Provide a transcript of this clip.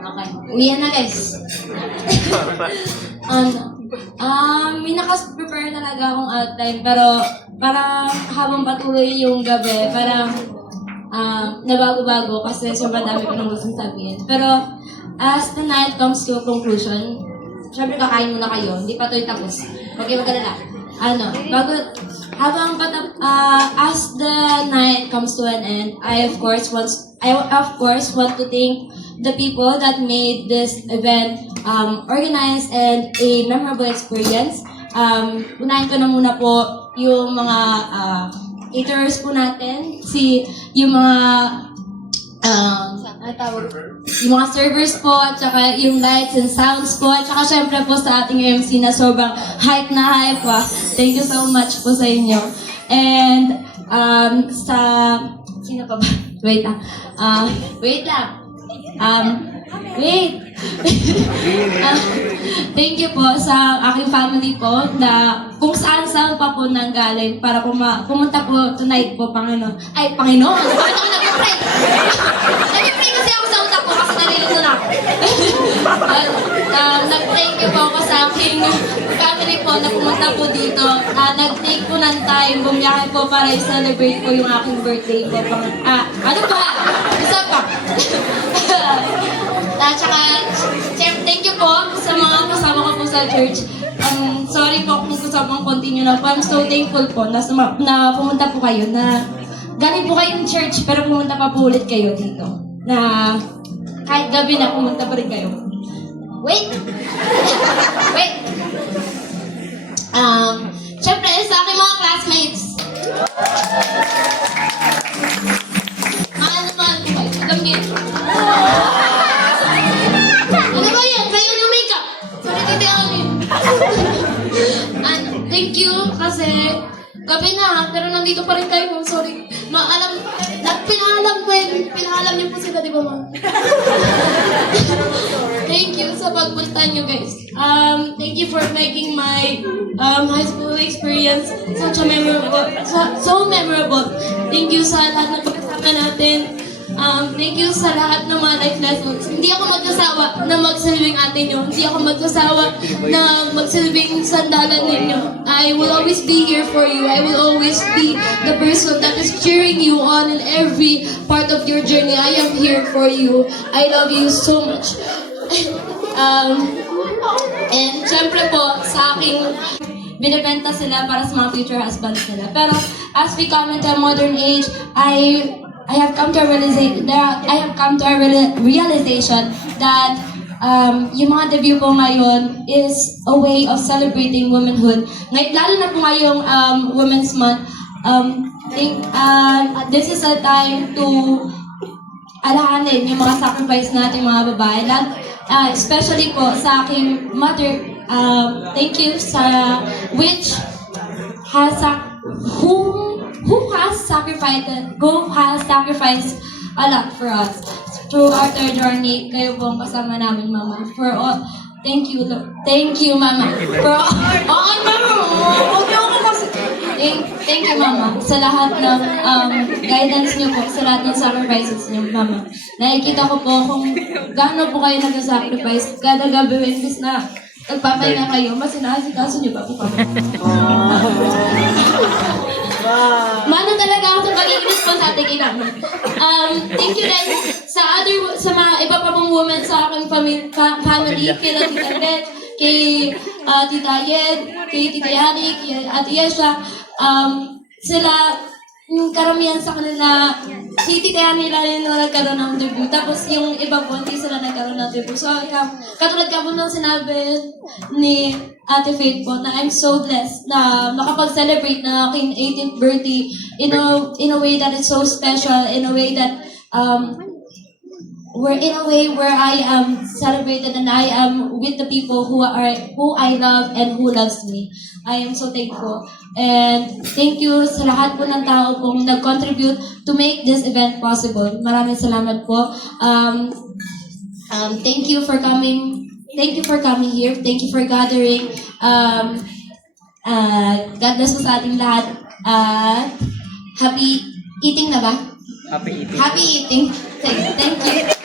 Okay. Uwian na guys. May nakas-prepare talaga akong outline pero parang habang patuloy yung gabi, parang nabago-bago kasi sobrang dami ko nang gustong sabihin. Pero as the night comes to a conclusion, syempre kakain muna kayo, hindi pa ito'y tapos. Okay, magkalala. As the night comes to an end, I of course want to thank the people that made this event organized and a memorable experience. Unahin ko na muna po yung mga caterers po natin, yung mga servers po, at saka yung lights and sounds po, at saka syempre po sa ating MC na sobrang hype na hype po. Thank you so much po sa inyo. And sino pa ba? Wait lang. Thank you po sa aking family po na kung saan pa po nanggaling para pumunta po tonight po, Panginoon. Ay, Panginoon! Bakit ako nag-pray? Nag-pray kasi ako sa utak ko kasi nalilito na ako. Nag-thank you po ako sa aking family po na pumunta po dito. Nag-take po ng time, bumiyahe po para i-celebrate po yung aking birthday po. Ano ba? Isa pa. Tsaka, thank you po sa mga kasama ko po sa church. Sorry po kung gusto mong continue na po. I'm so thankful po na pumunta po kayo na galing po kayo ng church pero pumunta pa po ulit kayo dito. Na kahit gabi na pumunta pa rin kayo. Wait! Siyempre, sa aking mga classmates. Mahal ko kayo. Alam niyo. Ano ba yan? Kayo yung makeup. Sorry, titiyakin. Thank you kasi gabi na, pero nandito pa rin kayo. Sorry. Pinahalam niyo po sila, di ba, ma'am? Thank you sa pagpunta niyo, guys. Thank you for making my high school experience such a memorable, so memorable. Thank you sa lahat ng pagkasama natin. Thank you sa lahat ng mga life lessons. Hindi ako magsasawa na magsilbing ate nyo. Hindi ako magsasawa na magsilbing sandalan ninyo. I will always be here for you. I will always be the person that is cheering you on in every part of your journey. I am here for you. I love you so much. And syempre po, sa aking binibenta sila para sa mga future husbands nila. Pero as we come into a modern age, I have come to a realization that yung mga debut po ngayon is a way of celebrating womanhood. Lalo na po ngayong Women's Month, this is a time to alahanin yung mga sacrifice natin mga babae. Especially po sa aking mother, thank you sa which who has sacrificed a lot for us throughout our journey. Kayo po ang kasama namin, Mama. For all, thank you, Mama. For all, thank you, Mama, sa lahat ng guidance niyo po, sa lahat ng sacrifices niyo, Mama. Nakikita ko po kung gaano po kayo nag-sacrifice kada gabi, imbis na nagpapahinga kayo, mas inaasikaso niyo pa po kami. Mano talaga ako sa pagiging responsable namin. Thank you rin sa mga iba pa pong women sa aking family, kay Tita Beth, kay Tita Yed, kay Tita Yani, kay Ate Yesha. Sila, yung karamihan sa kanila, si Tita Yani nila yung nagkaroon ng debut. Tapos yung iba po, hindi sila nagkaroon ng debut. So, katulad ka po nung sinabi ni Ate Faith po, na I'm so blessed na makapag-celebrate na aking 18th birthday in a way that is so special, in a way that where I am celebrated and I am with the people who I love and who loves me. I am so thankful. And thank you sa lahat po ng tao pong nag-contribute to make this event possible. Maraming salamat po. Thank you for coming. Thank you for coming here. Thank you for gathering. God bless po sa ating lahat. Happy eating na ba? Happy eating. Happy eating. Thank you.